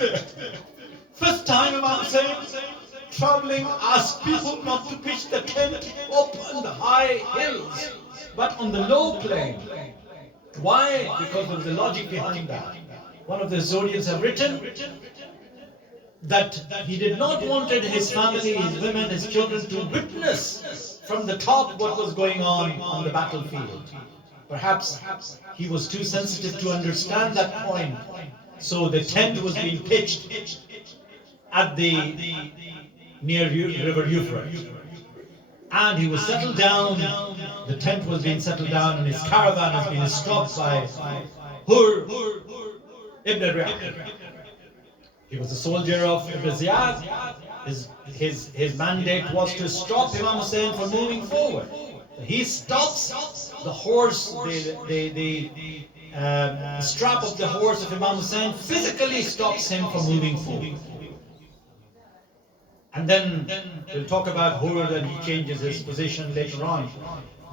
there. First time Imam Hussain traveling asked people not to pitch the tent up on the high hills, but on the low plain. Why? Because there was a logic behind that. One of the historians have written that he did not want his family, his women, his children to witness from the top what was going on the battlefield. Perhaps he was too sensitive to understand that point. So the tent was being pitched at the near river Euphrates. And he was settled down, the tent was being settled down, and his caravan has been stopped by Hur ibn Riyad. He was a soldier of Ibn Ziyad. His mandate was to stop Imam Hussain from moving forward. He stops the horse, the strap of the horse of Imam Hussain physically stops him from moving forward. And then we'll talk about Hur, and he changes his position later on.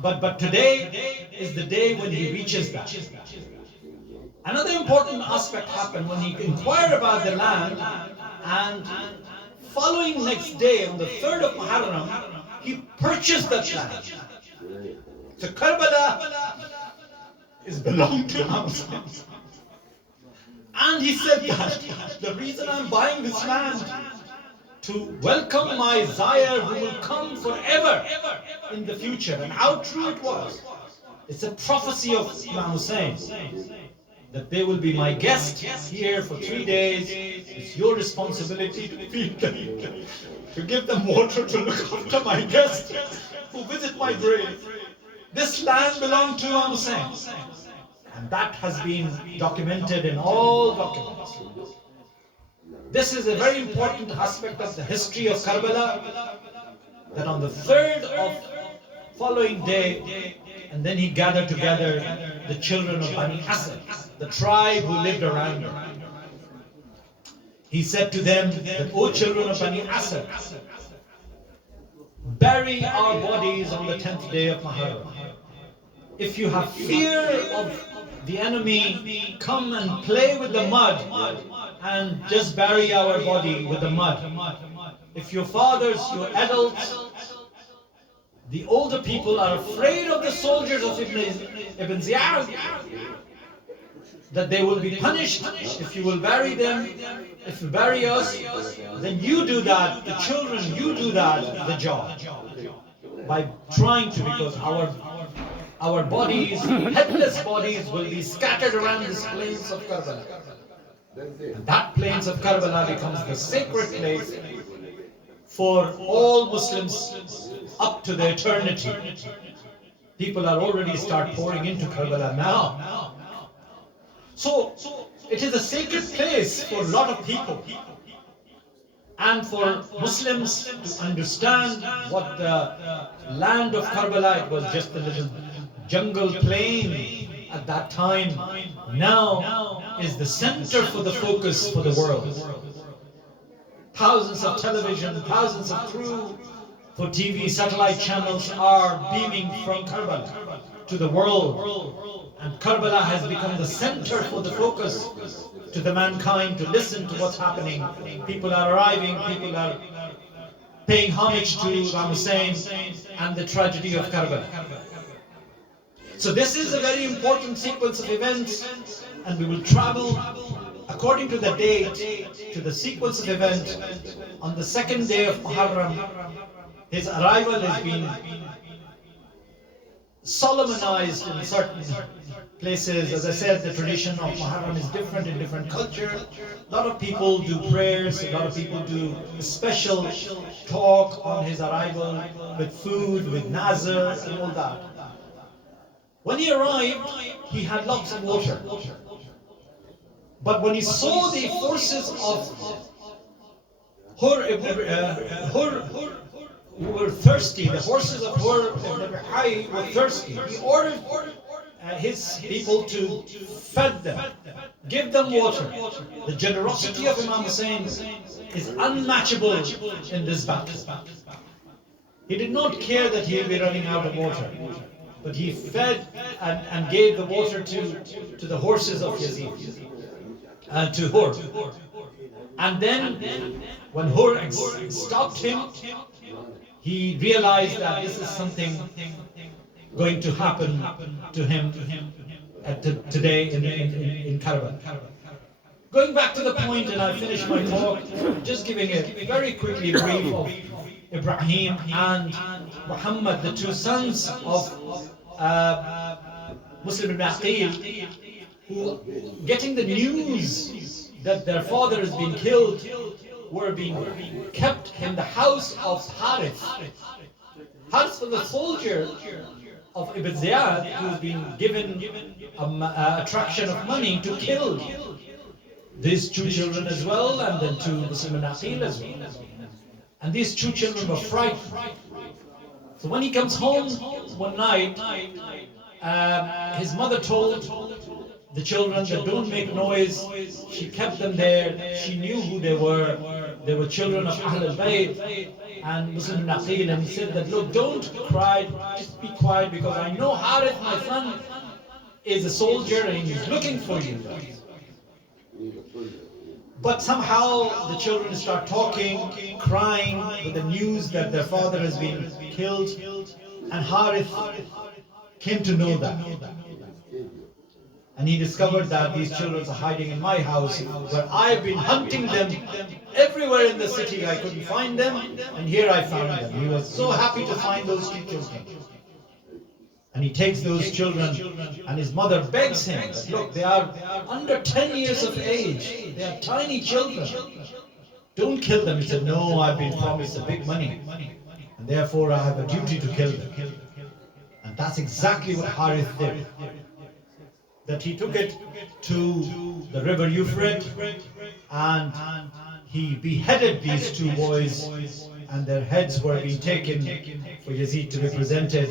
But today is the day when he reaches that. Another important aspect happened when he inquired about the land, and following next day, on the 3rd of Muharram, he purchased that land. So Karbala is belonged to Imam Hussain. And he said that the reason I'm buying this land to welcome my Zayar who will come forever in the future. And how true it was. It's a prophecy of Imam Hussain that they will be my guest here for 3 days. It's your responsibility to feed them, to give them water, to look after my guests who visit my grave. This land belonged to Imam Hussain. And that has been documented in all documents. This is a very important aspect of the history of Karbala, that on the 3rd of following day, and then he gathered together the children of Bani Asad, the tribe who lived around him. He said to them that, O children of Bani Asad, bury our bodies on the 10th day of Muharram. If you have fear of the enemy, come and play with the mud and just bury our body with the mud. If your fathers, your adults, the older people are afraid of the soldiers of Ibn Ziyad, that they will be punished if you will bury them, if you bury us, then you do that, the children, you do that, the job. By trying to, because our bodies, headless bodies, will be scattered around these plains of Karbala. And that plains of Karbala becomes the sacred place for all Muslims up to the eternity. People are already start pouring into Karbala now. So it is a sacred place for a lot of people. And for Muslims to understand what the land of Karbala, it was just a little jungle plain at that time, now is the center for the focus for the world. Thousands of television, thousands of crew for TV, satellite channels are beaming from Karbala to the world. And Karbala has become the center for the focus to the mankind to listen to what's happening. People are arriving, people are paying homage to Imam Hussain and the tragedy of Karbala. So this is a very important sequence of events, and we will travel according to the date, to the sequence of events. On the 2nd day of Muharram, his arrival has been solemnized in certain places. As I said, the tradition of Muharram is different in different cultures. A lot of people do prayers, a lot of people do a special talk on his arrival with food, with nazar and all that. When he arrived, he had lots of water. But when he saw the forces of Hur who were thirsty, the horses of Hur were thirsty, he ordered his people to feed them, give them water. The generosity of Imam Hussain is unmatchable in this battle. He did not care that he would be running out of water, but he fed and gave the water to the horses of Yazid and to Hur. And then when Hur stopped him, he realized that this is something going to happen to him today in Karbala. Going back to the point, and I finish my talk, just giving a very quickly brief of Ibrahim and Muhammad, the two sons of Muslim ibn Aqil, who, getting the news that their father has been killed, were being kept in the house of Harith. Harith was a soldier of Ibn Ziyad, who's been given a traction of money to kill these two children as well, and then to Muslim ibn Aqil as well. And these two children were frightened. So when he comes home one night, his mother told the children that don't make noise. She kept them there. She knew who they were. They were children of Ahl al-Bayt and Muslim ibn Aqil, and he said that, look, don't cry, just be quiet, because I know Harith, my son, is a soldier and he's looking for you guys. But somehow the children start talking, crying with the news that their father has been killed, and Harith came to know that. And he discovered that these children are hiding in my house, where I've been hunting them everywhere in the city. I couldn't find them, and here I found them. He was so happy to find those two children. And he takes those children, and his mother begs him that, look, they are under 10 years of age. They are tiny children. Don't kill them. He said, no, I've been promised a big money, and therefore I have a duty to kill them. And that's exactly what Harith did. That he took it to the river Euphrates, and he beheaded these two boys, and their heads were being taken for Yazid to be presented,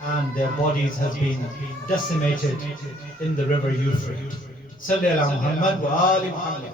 and their bodies has been decimated in the river Euphrates. Salli ala Muhammad wa ali Muhammad.